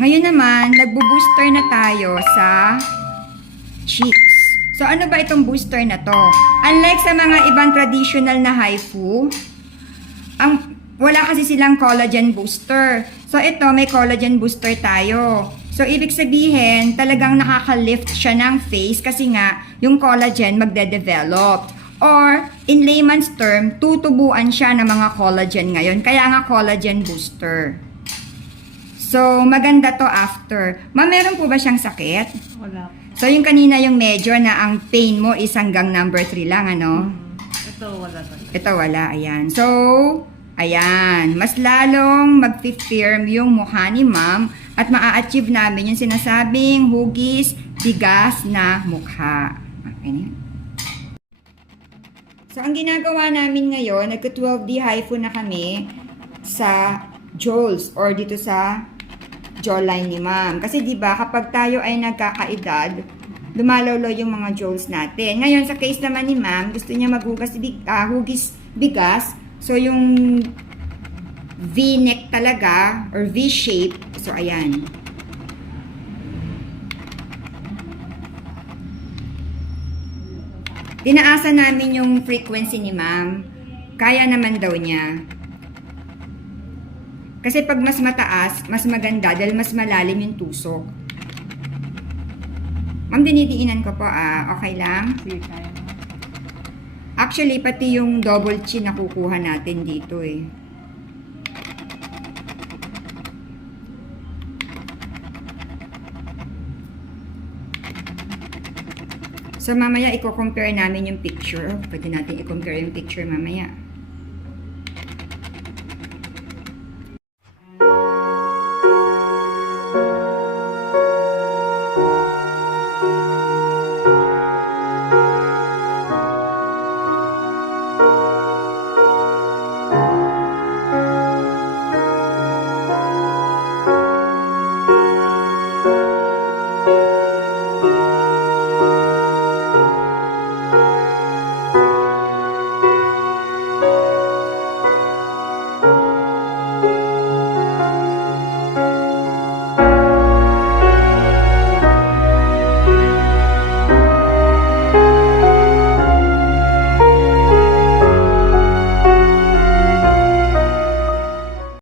Ngayon naman, nagbo-booster na tayo sa cheeks. So, ano ba itong booster na to? Unlike sa mga ibang traditional na HIFU, wala kasi silang collagen booster. So, ito, may collagen booster tayo. So, ibig sabihin, talagang nakaka-lift siya ng face kasi nga, yung collagen magde-develop. Or, in layman's term, tutubuan siya ng mga collagen ngayon. Kaya nga collagen booster. So, maganda to after. Meron po ba siyang sakit? Wala. So, yung kanina yung medyo na ang pain mo is hanggang number 3 lang, ano? Ito wala talaga. Ito wala, ayan. So, ayan. Mas lalong mag-firm yung mukha ni ma'am at maa-achieve namin yung sinasabing hugis, bigas na mukha. Okay na yun. So, ang ginagawa namin ngayon, nagka-12D HIFU na kami sa jowls or dito sa jawline ni ma'am. Kasi 'di ba kapag tayo ay nagkakaedad, lumalawlaw yung mga jowls natin. Ngayon sa case naman ni ma'am, gusto niya hugis bigas. So yung V-neck talaga or V-shape. So ayan. Tinaasa namin yung frequency ni ma'am. Kaya naman daw niya. Kasi pag mas mataas, mas maganda dahil mas malalim yung tusok. Ma'am, dinidiinan ko po okay lang? Sige, kaya mo. Actually, pati yung double chin nakukuha natin dito eh. So, mamaya i-compare namin yung picture. Pwede natin i-compare yung picture mamaya.